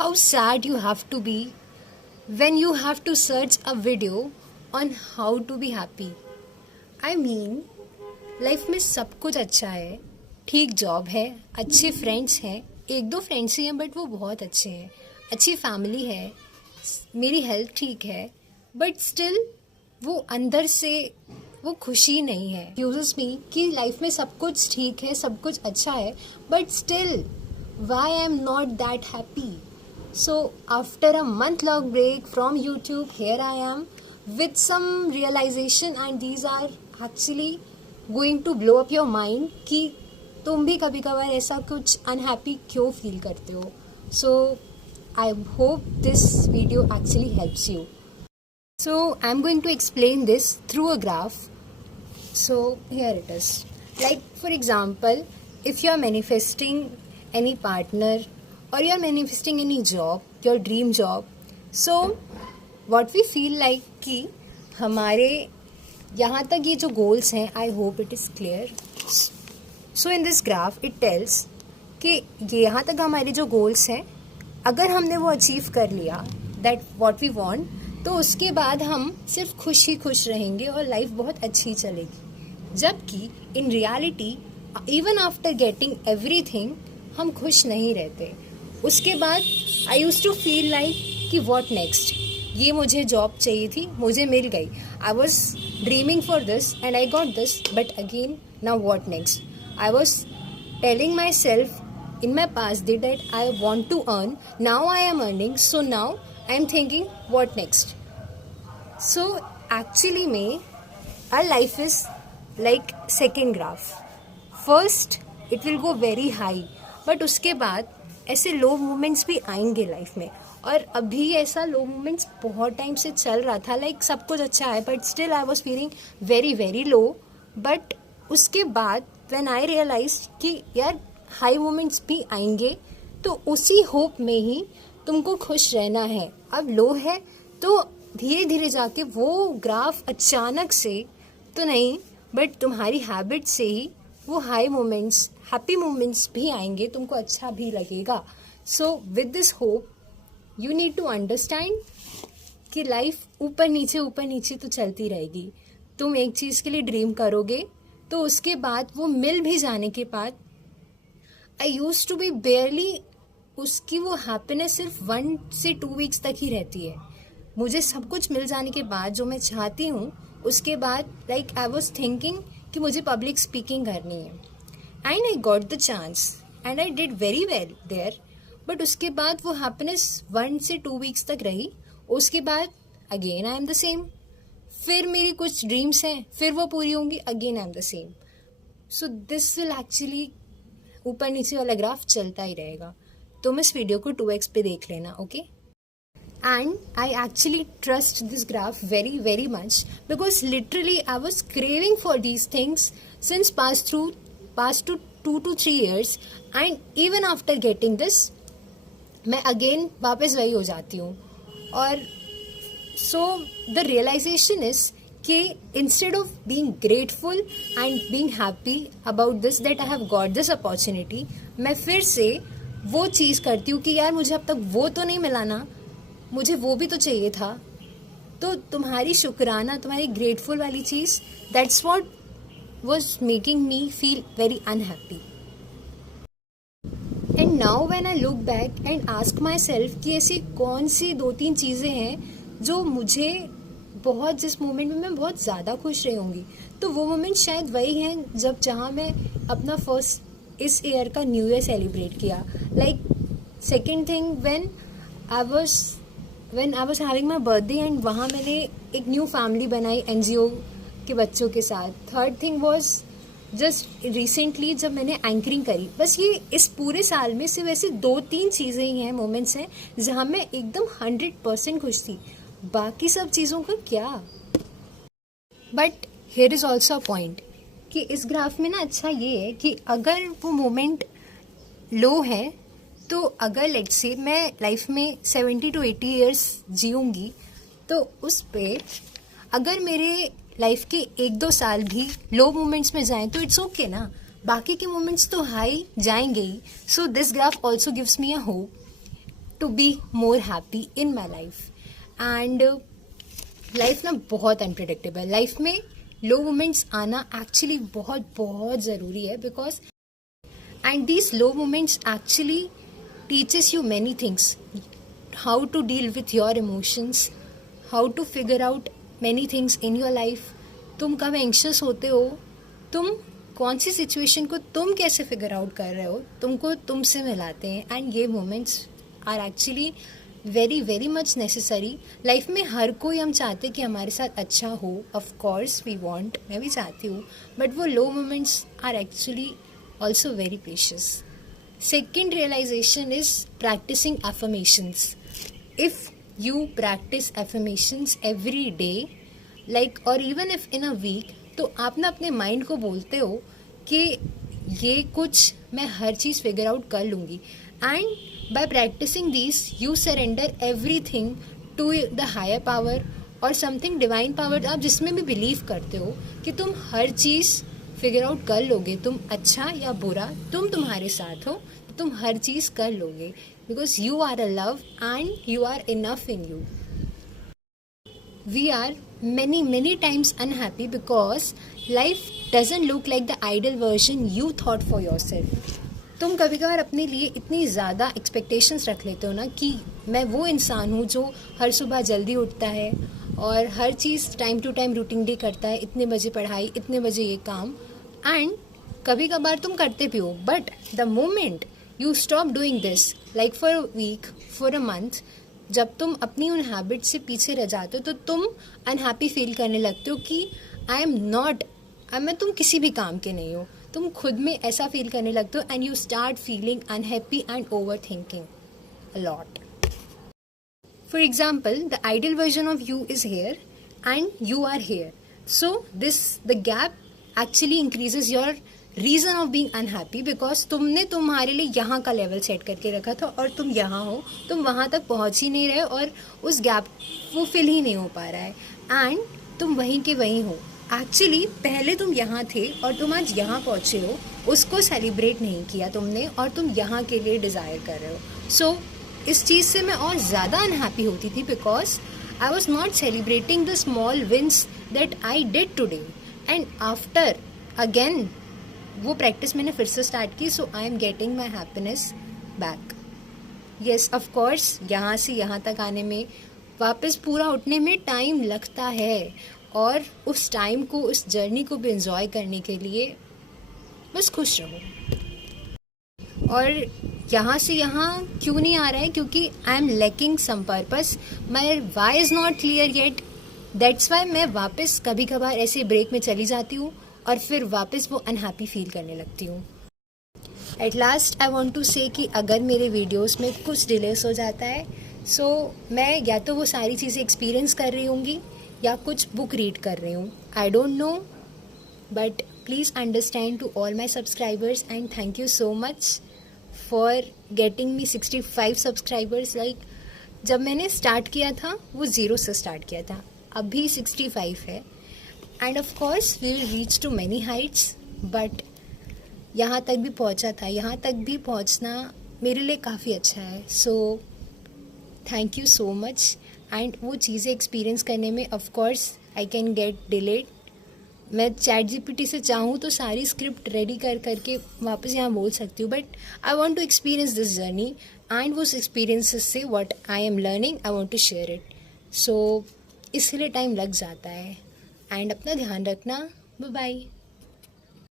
How sad you have to be when you have to search a video on how to be happy. I mean, life में सब कुछ अच्छा है, ठीक job है, अच्छे फ्रेंड्स हैं, एक दो फ्रेंड्स ही हैं बट वो बहुत अच्छे हैं, अच्छी फैमिली है, मेरी हेल्थ ठीक है, बट स्टिल वो अंदर से वो खुशी नहीं है. एक्सक्यूज़ मी कि लाइफ में सब कुछ ठीक है, सब कुछ अच्छा है, but still why I am not that happy. So after a month-long break from YouTube, here I am with some realization, and these are actually going to blow up your mind कि तुम भी कभी कभार ऐसा कुछ unhappy क्यों feel करते हो. So I hope this video actually helps you. So I'm going to explain this through a graph. So here it is. Like for example, if you are manifesting any partner or you are manifesting any job, your dream job, so what we feel like कि हमारे यहाँ तक ये जो goals हैं, I hope it is clear. So in this graph it tells कि ये यहाँ तक हमारे जो goals हैं, अगर हमने वो achieve कर लिया that what we want, तो उसके बाद हम सिर्फ खुश ही खुश रहेंगे और लाइफ बहुत अच्छी चलेगी. जबकि in reality even after getting everything हम खुश नहीं रहते. उसके बाद I used to feel like कि वॉट नेक्स्ट, ये मुझे जॉब चाहिए थी, मुझे मिल गई, I was dreaming for this and I got this, but again now what next. I was telling myself in my past that I want to earn, now I am earning, so now I am thinking what next. So actually में our life is like second graph. First it will go very high, but उसके बाद ऐसे low moments भी आएंगे life में. और अभी ऐसा लो मोमेंट्स बहुत टाइम से चल रहा था, लाइक सब कुछ अच्छा है but still I was feeling very very low. But उसके बाद व्हेन आई रियलाइज कि यार हाई मोमेंट्स भी आएंगे, तो उसी होप में ही तुमको खुश रहना है. अब लो है तो धीरे धीरे जाके वो ग्राफ अचानक से तो नहीं, बट तुम्हारी हैबिट से ही वो हाई मोमेंट्स, हैप्पी मोमेंट्स भी आएंगे, तुमको अच्छा भी लगेगा. So with this hope you need to understand कि लाइफ ऊपर नीचे तो चलती रहेगी. तुम एक चीज़ के लिए ड्रीम करोगे तो उसके बाद वो मिल भी जाने के बाद आई यूज टू बी बेयरली, उसकी वो हैप्पीनेस सिर्फ 1 से 2 वीक्स तक ही रहती है. मुझे सब कुछ मिल जाने के बाद जो मैं चाहती हूँ, उसके बाद लाइक आई वॉज थिंकिंग कि मुझे पब्लिक स्पीकिंग करनी है and I got the chance and I did very well there. But उसके बाद वो हैप्पीनेस 1 से 2 वीक्स तक रही. उसके बाद again I am the same. फिर मेरी कुछ ड्रीम्स हैं, फिर वो पूरी होंगी, again I am the same. So this will actually ऊपर नीचे वाला ग्राफ चलता ही रहेगा. तुम इस वीडियो को 2x पे देख लेना, okay? And I actually trust this graph very very much because literally I was craving for these things since past 2 to 3 years, and even after getting this मैं again वापस वही हो जाती हूँ. और so the realization is कि instead of being grateful and being happy about this that I have got this opportunity, मैं फिर से वो चीज़ करती हूँ कि यार मुझे अब तक वो तो नहीं मिला ना, मुझे वो भी तो चाहिए था. तो तुम्हारी शुक्राना, तुम्हारी ग्रेटफुल वाली चीज़, that's what was making me feel very unhappy. And now when I look back and ask myself कि ऐसी कौन सी 2-3 चीज़ें हैं जो मुझे बहुत, जिस मोमेंट में मैं बहुत ज़्यादा खुश रही होंगी, तो वो मोमेंट शायद वही हैं जहाँ मैं अपना फर्स्ट इस ईयर का न्यू ईयर सेलिब्रेट किया. Like second thing when I was having my birthday and वहाँ मैंने एक न्यू फैमिली बनाई NGO के बच्चों के साथ. Third thing was just recently जब मैंने एंकरिंग करी. बस ये इस पूरे साल में सिर्फ ऐसे 2-3 चीज़ें ही हैं, मोमेंट्स हैं जहाँ मैं एकदम 100% खुश थी. बाकी सब चीज़ों का क्या. But here is also a point कि इस ग्राफ में ना अच्छा ये है कि अगर वो मोमेंट लो है, तो अगर लेट्स से मैं लाइफ में 70 to 80 ईयर्स जीऊँगी, तो उस पे अगर मेरे लाइफ के 1-2 साल भी लो मोमेंट्स में जाएं तो इट्स ओके ना. बाकी के मोमेंट्स तो हाई जाएंगे ही. So this graph also gives me a hope to be more happy in my life. And life ना बहुत अनप्रिडिक्टेबल, लाइफ में लो मोमेंट्स आना एक्चुअली बहुत बहुत ज़रूरी है, because and these low moments actually teaches you many things, how to deal with your emotions, how to figure out many things in your life. तुम कब एंक्शस होते हो, तुम कौन सी सिचुएशन को तुम कैसे फिगर आउट कर रहे हो, तुमको तुमसे मिलाते हैं. एंड ये moments are actually very very much necessary. Life में हर कोई हम चाहते कि हमारे साथ अच्छा हो, ऑफ कोर्स वी वांट, मैं भी चाहती हूँ, बट वो low moments are actually also very precious. Second realization is practicing affirmations. If you practice affirmations every day, like or even if in a week, तो आप ना अपने माइंड को बोलते हो कि ये कुछ मैं हर चीज़ फिगर आउट कर लूँगी. And by practicing this you surrender everything to the higher power और समथिंग डिवाइन पावर, आप जिसमें भी बिलीव करते हो कि तुम हर चीज़ फिगर आउट कर लोगे. तुम अच्छा या बुरा, तुम तुम्हारे साथ हो, तुम हर चीज़ कर लोगे, because you are a love and you are enough in you. We are many times unhappy because life doesn't look like the ideal version you thought for yourself. तुम कभी कभार अपने लिए इतनी ज़्यादा एक्सपेक्टेशंस रख लेते हो ना कि मैं वो इंसान हूँ जो हर सुबह जल्दी उठता है और हर चीज़ टाइम टू टाइम रूटीनली करता है, इतने बजे पढ़ाई, इतने बजे ये काम. एंड कभी कभार तुम करते भी हो, but the moment you stop doing this, like for a week, for a month, जब तुम अपनी उन हैबिट से पीछे रह जाते हो तो तुम अनहैप्पी फील करने लगते हो कि आई एम नॉट, मैं तुम किसी भी काम के नहीं हो. तुम खुद में ऐसा फील करने लगते हो and you start feeling unhappy and over thinking a lot. For example, the ideal version of you is here and you are here, so the gap actually increases your reason of being unhappy, because तुमने तुम्हारे लिए यहाँ का level set करके रखा था और तुम यहाँ हो, तुम वहाँ तक पहुँच ही नहीं रहे और उस गैप वो फिल ही नहीं हो पा रहा है एंड तुम वहीं के वहीं हो. एक्चुअली पहले तुम यहाँ थे और तुम आज यहाँ पहुँचे हो, उसको सेलिब्रेट नहीं किया तुमने और तुम यहाँ के लिए डिज़ायर कर रहे हो. सो इस चीज़ से मैं और ज़्यादा अनहैप्पी होती थी because I was not celebrating the small wins that I did today. And after again वो प्रैक्टिस मैंने फिर से स्टार्ट की, so I am getting my happiness back. Yes, of course यहाँ से यहाँ तक आने में, वापस पूरा उठने में टाइम लगता है और उस टाइम को, उस जर्नी को भी एंजॉय करने के लिए बस खुश रहो. और यहाँ से यहाँ क्यों नहीं आ रहा है, क्योंकि I am lacking some purpose, my why is not clear yet. That's why मैं वापस कभी कभार ऐसे ब्रेक में चली जाती हूँ और फिर वापस वो अनहैप्पी फील करने लगती हूँ. At last I want to say कि अगर मेरे वीडियोस में कुछ डिलेस हो जाता है, सो मैं या तो वो सारी चीज़ें एक्सपीरियंस कर रही होंगी या कुछ बुक रीड कर रही हूँ, I don't know, but please understand to all my subscribers and thank you so much for getting me 65 subscribers. Like जब मैंने स्टार्ट किया था वो 0 से स्टार्ट किया था, अभी 65 है. And of course we will reach to many heights, but यहाँ तक भी पहुँचा था, यहाँ तक भी पहुँचना मेरे लिए काफ़ी अच्छा है. So thank you so much. And वो चीज़ें एक्सपीरियंस करने में of course I can get delayed. मैं ChatGPT से चाहूँ तो सारी स्क्रिप्ट रेडी कर करके वापस यहाँ बोल सकती हूँ, but I want to experience this journey and वो एक्सपीरियंसेस से what I am learning I want to share it. So इसलिए टाइम लग जाता है. एंड अपना ध्यान रखना. Bye bye.